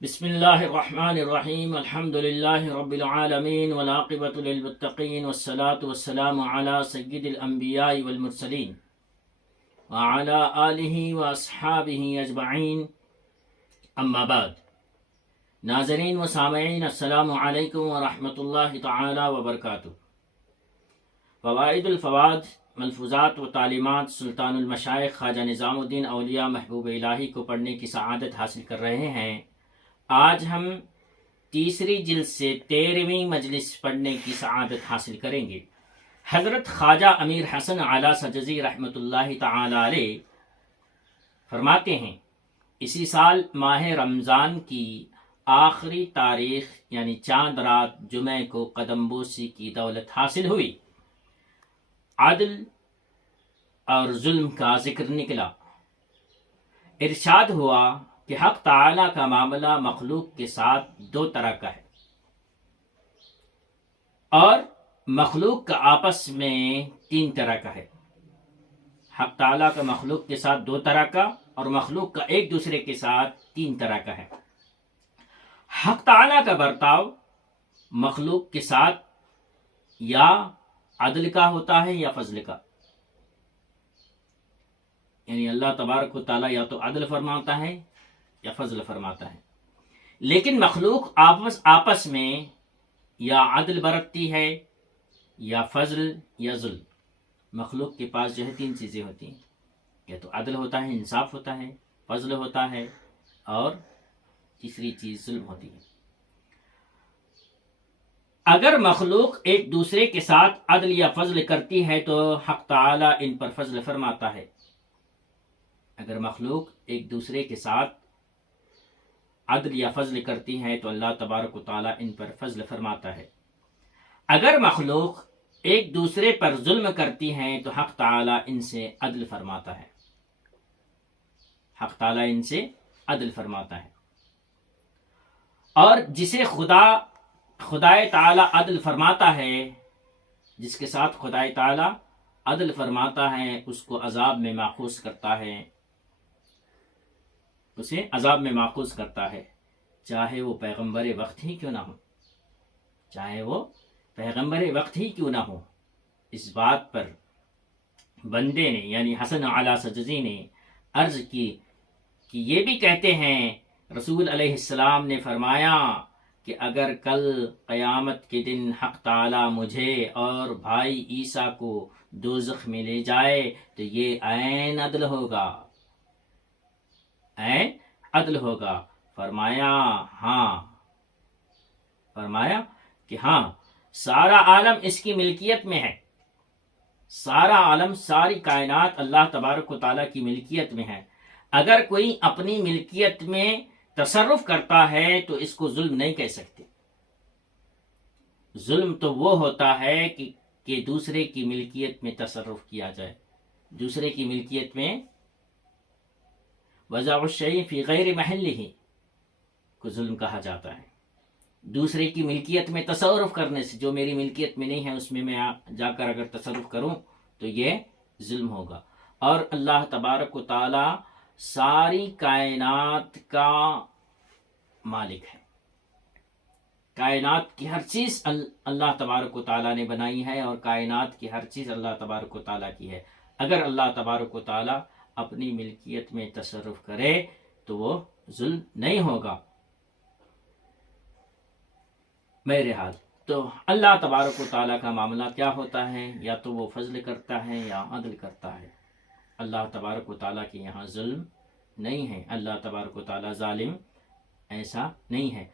بسم اللہ الرحمن الرحیم الحمد للہ رب العالمین والعاقبۃ للمتقین والصلاة والسلام علی سید الانبیاء والمرسلین وعلی آلہ واصحابہ اجمعین، اما بعد۔ ناظرین و سامعین، السلام علیکم ورحمۃ اللہ تعالی وبرکاتہ۔ فوائد الفواد، ملفوظات و تعلیمات سلطان المشائخ خواجہ نظام الدین اولیاء محبوب الہی کو پڑھنے کی سعادت حاصل کر رہے ہیں۔ آج ہم تیسری جلد سے 13ویں مجلس پڑھنے کی سعادت حاصل کریں گے۔ حضرت خواجہ امیر حسن اعلیٰ سجزی رحمۃ اللہ تعالی علیہ فرماتے ہیں، اسی سال ماہ رمضان کی آخری تاریخ یعنی چاند رات جمعہ کو قدم بوسی کی دولت حاصل ہوئی۔ عدل اور ظلم کا ذکر نکلا۔ ارشاد ہوا کہ حق تعالی کا معاملہ مخلوق کے ساتھ دو طرح کا ہے، اور مخلوق کا آپس میں تین طرح کا ہے۔ حق تعالی کا مخلوق کے ساتھ دو طرح کا، اور مخلوق کا ایک دوسرے کے ساتھ تین طرح کا ہے۔ حق تعالی کا برتاؤ مخلوق کے ساتھ یا عدل کا ہوتا ہے یا فضل کا، یعنی اللہ تبارک و تعالی یا تو عدل فرماتا ہے یا فضل فرماتا ہے، لیکن مخلوق آپس میں یا عدل برتتی ہے یا فضل یا ظلم۔ مخلوق کے پاس جو ہے تین چیزیں ہوتی ہیں، یا تو عدل ہوتا ہے، انصاف ہوتا ہے، فضل ہوتا ہے، اور تیسری چیز ظلم ہوتی ہے۔ اگر مخلوق ایک دوسرے کے ساتھ عدل یا فضل کرتی ہے تو حق تعالی ان پر فضل فرماتا ہے۔ اگر مخلوق ایک دوسرے کے ساتھ عدل یا فضل کرتی ہے تو اللہ تبارک و تعالی ان پر فضل فرماتا ہے۔ اگر مخلوق ایک دوسرے پر ظلم کرتی ہیں تو حق تعالی ان سے عدل فرماتا ہے۔ حق تعالی ان سے عدل فرماتا ہے، اور جسے خدائے تعالی عدل فرماتا ہے، جس کے ساتھ خدائے تعالی عدل فرماتا ہے، اس کو عذاب میں ماخوذ کرتا ہے، اسے عذاب میں ماخوذ کرتا ہے، چاہے وہ پیغمبر وقت ہی کیوں نہ ہو، چاہے وہ پیغمبر وقت ہی کیوں نہ ہو۔ اس بات پر بندے نے یعنی حسن اعلیٰ سجزی نے عرض کی کہ یہ بھی کہتے ہیں، رسول علیہ السلام نے فرمایا کہ اگر کل قیامت کے دن حق تعالی مجھے اور بھائی عیسیٰ کو دوزخ میں لے جائے تو یہ عین عدل ہوگا، عین عدل ہوگا۔ فرمایا کہ ہاں، سارا عالم اس کی ملکیت میں ہے، سارا عالم، ساری کائنات اللہ تبارک و تعالیٰ کی ملکیت میں ہے۔ اگر کوئی اپنی ملکیت میں تصرف کرتا ہے تو اس کو ظلم نہیں کہہ سکتے۔ ظلم تو وہ ہوتا ہے کہ دوسرے کی ملکیت میں تصرف کیا جائے، دوسرے کی ملکیت میں وضع الشیء فی غیر محلہ کو ظلم کہا جاتا ہے۔ دوسرے کی ملکیت میں تصرف کرنے سے، جو میری ملکیت میں نہیں ہے اس میں جا کر اگر تصرف کروں تو یہ ظلم ہوگا۔ اور اللہ تبارک و تعالی ساری کائنات کا مالک ہے، کائنات کی ہر چیز اللہ تبارک و تعالی نے بنائی ہے، اور کائنات کی ہر چیز اللہ تبارک و تعالی کی ہے۔ اگر اللہ تبارک و تعالی اپنی ملکیت میں تصرف کرے تو وہ ظلم نہیں ہوگا۔ میرے حال تو اللہ تبارک و تعالیٰ کا معاملہ کیا ہوتا ہے، یا تو وہ فضل کرتا ہے یا عدل کرتا ہے۔ اللہ تبارک و تعالیٰ کے یہاں ظلم نہیں ہے، اللہ تبارک و تعالیٰ ظالم ایسا نہیں ہے۔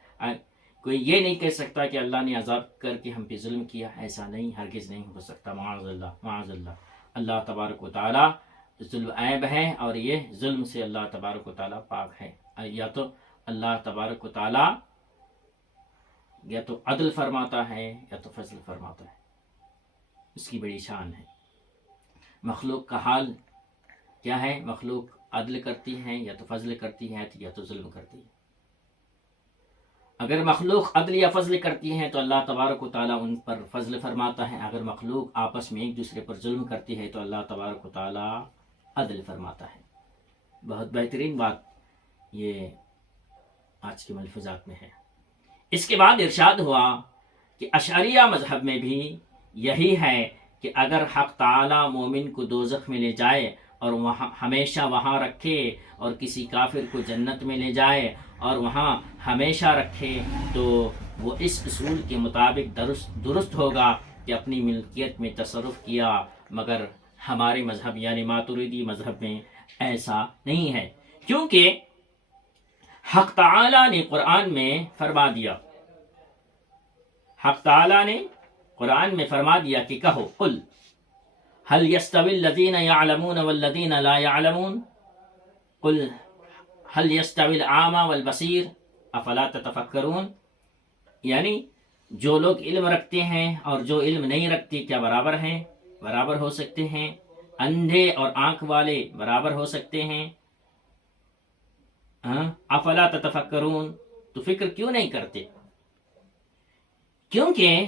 کوئی یہ نہیں کہہ سکتا کہ اللہ نے عذاب کر کے ہم پہ ظلم کیا، ایسا نہیں، ہرگز نہیں ہو سکتا، معاذ اللہ، معاذ اللہ۔ اللہ تبارک و تعالیٰ ظلم عیب ہے، اور یہ ظلم سے اللہ تبارک و تعالیٰ پاک ہے۔ یا تو اللہ تبارک و تعالیٰ یا تو عدل فرماتا ہے یا تو فضل فرماتا ہے، اس کی بڑی شان ہے۔ مخلوق کا حال کیا ہے؟ مخلوق عدل کرتی ہے یا تو فضل کرتی ہے یا تو ظلم کرتی ہے۔ اگر مخلوق عدل یا فضل کرتی ہے تو اللہ تبارک و تعالیٰ ان پر فضل فرماتا ہے۔ اگر مخلوق آپس میں ایک دوسرے پر ظلم کرتی ہے تو اللہ تبارک و تعالیٰ عدل فرماتا ہے۔ بہت بہترین بات یہ آج کے ملفوظات میں ہے۔ اس کے بعد ارشاد ہوا کہ اشعریہ مذہب میں بھی یہی ہے کہ اگر حق تعالی مومن کو دوزخ میں لے جائے اور وہاں ہمیشہ وہاں رکھے، اور کسی کافر کو جنت میں لے جائے اور وہاں ہمیشہ رکھے، تو وہ اس اصول کے مطابق درست ہوگا کہ اپنی ملکیت میں تصرف کیا، مگر ہمارے مذہب یعنی ماتریدی مذہب میں ایسا نہیں ہے، کیونکہ حق تعالی نے قرآن میں فرما دیا، حق تعالی نے قرآن میں فرما دیا کہ کہو قل هل يستوي الذين يعلمون والذين لا يعلمون قل هل يستوي الأعمى والبصير افلا تتفکرون، یعنی جو لوگ علم رکھتے ہیں اور جو علم نہیں رکھتے کیا برابر ہیں؟ برابر ہو سکتے ہیں؟ اندھے اور آنکھ والے برابر ہو سکتے ہیں؟ افلا تتفکرون، تو فکر کیوں نہیں کرتے؟ کیونکہ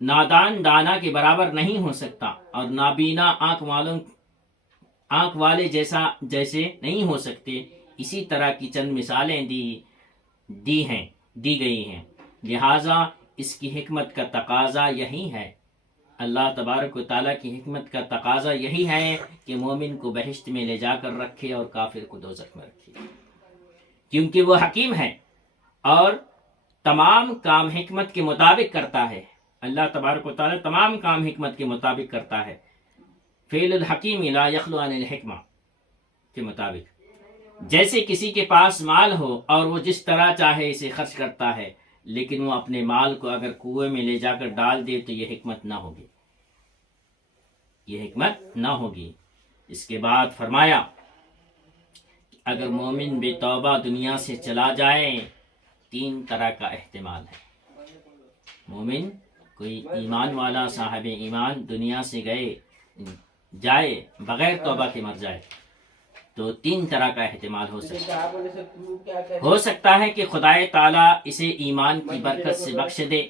نادان دانا کے برابر نہیں ہو سکتا، اور نابینا آنکھ والے جیسے نہیں ہو سکتے۔ اسی طرح کی چند مثالیں دی گئی ہیں، لہٰذا اس کی حکمت کا تقاضا یہی ہے، اللہ تبارک و تعالیٰ کی حکمت کا تقاضا یہی ہے کہ مومن کو بہشت میں لے جا کر رکھے اور کافر کو دوزخ میں رکھے، کیونکہ وہ حکیم ہے اور تمام کام حکمت کے مطابق کرتا ہے۔ اللہ تبارک و تعالیٰ تمام کام حکمت کے مطابق کرتا ہے، فعل الحکیم لا یخلو عن الحکمہ کے مطابق۔ جیسے کسی کے پاس مال ہو اور وہ جس طرح چاہے اسے خرچ کرتا ہے، لیکن وہ اپنے مال کو اگر کنویں میں لے جا کر ڈال دے تو یہ حکمت نہ ہوگی، یہ حکمت نہ ہوگی۔ اس کے بعد فرمایا اگر مومن بے توبہ دنیا سے چلا جائے، 3 طرح کا احتمال ہے۔ مومن کوئی ایمان والا صاحب ایمان دنیا سے جائے بغیر توبہ کے مر جائے تو 3 طرح کا احتمال ہو سکتا ہے کہ خدائے تعالیٰ اسے ایمان کی برکت سے بخش دے،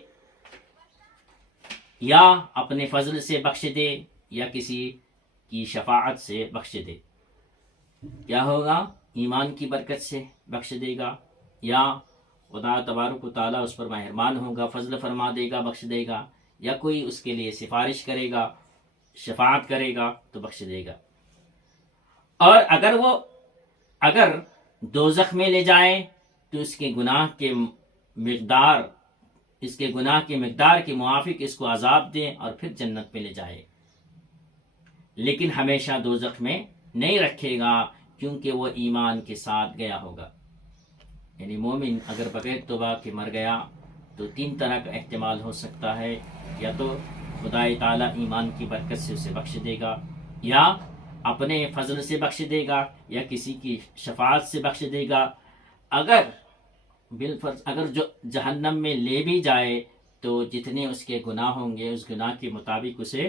یا اپنے فضل سے بخش دے، یا کسی کی شفاعت سے بخش دے۔ کیا ہوگا؟ ایمان کی برکت سے بخش دے گا، یا خدا تبارک و تعالیٰ اس پر مہربان ہوگا، فضل فرما دے گا، بخش دے گا، یا کوئی اس کے لیے سفارش کرے گا، شفاعت کرے گا تو بخش دے گا۔ اور اگر دوزخ میں لے جائے تو اس کے گناہ کے مقدار کے موافق اس کو عذاب دے اور پھر جنت میں لے جائے، لیکن ہمیشہ دوزخ میں نہیں رکھے گا، کیونکہ وہ ایمان کے ساتھ گیا ہوگا۔ یعنی مومن اگر بغیر توبہ کے مر گیا تو 3 طرح کا احتمال ہو سکتا ہے، یا تو خدائے تعالیٰ ایمان کی برکت سے اسے بخش دے گا، یا اپنے فضل سے بخش دے گا، یا کسی کی شفاعت سے بخش دے گا۔ اگر جو جہنم میں لے بھی جائے تو جتنے اس کے گناہ ہوں گے اس گناہ کے مطابق اسے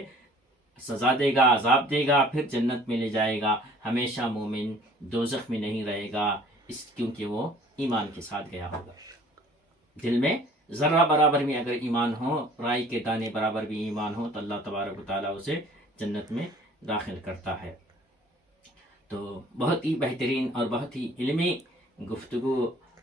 سزا دے گا، عذاب دے گا، پھر جنت میں لے جائے گا۔ ہمیشہ مومن دوزخ میں نہیں رہے گا، کیونکہ وہ ایمان کے ساتھ گیا ہوگا۔ دل میں ذرہ برابر بھی اگر ایمان ہو، رائی کے دانے برابر بھی ایمان ہو، تو اللہ تبارک و تعالیٰ اسے جنت میں داخل کرتا ہے۔ تو بہت ہی بہترین اور بہت ہی علمی گفتگو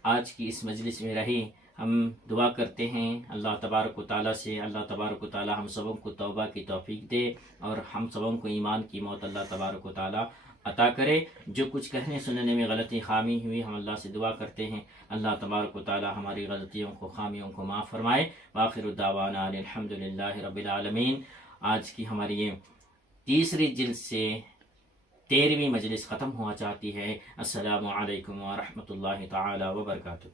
آج کی اس مجلس میں رہی۔ ہم دعا کرتے ہیں اللہ تبارک و تعالیٰ سے، اللہ تبارک و تعالیٰ ہم سبوں کو توبہ کی توفیق دے، اور ہم سبوں کو ایمان کی موت اللہ تبارک و تعالیٰ عطا کرے۔ جو کچھ کہنے سننے میں غلطی خامی ہوئی ہم اللہ سے دعا کرتے ہیں اللہ تبارک و تعالیٰ ہماری غلطیوں کو خامیوں کو معاف فرمائے۔ وآخر دعوانا الحمدللہ رب العالمین۔ آج کی ہماری یہ 3ری جلد سے 13ویں مجلس ختم ہوا چاہتی ہے۔ السلام علیکم ورحمۃ اللہ تعالی وبرکاتہ۔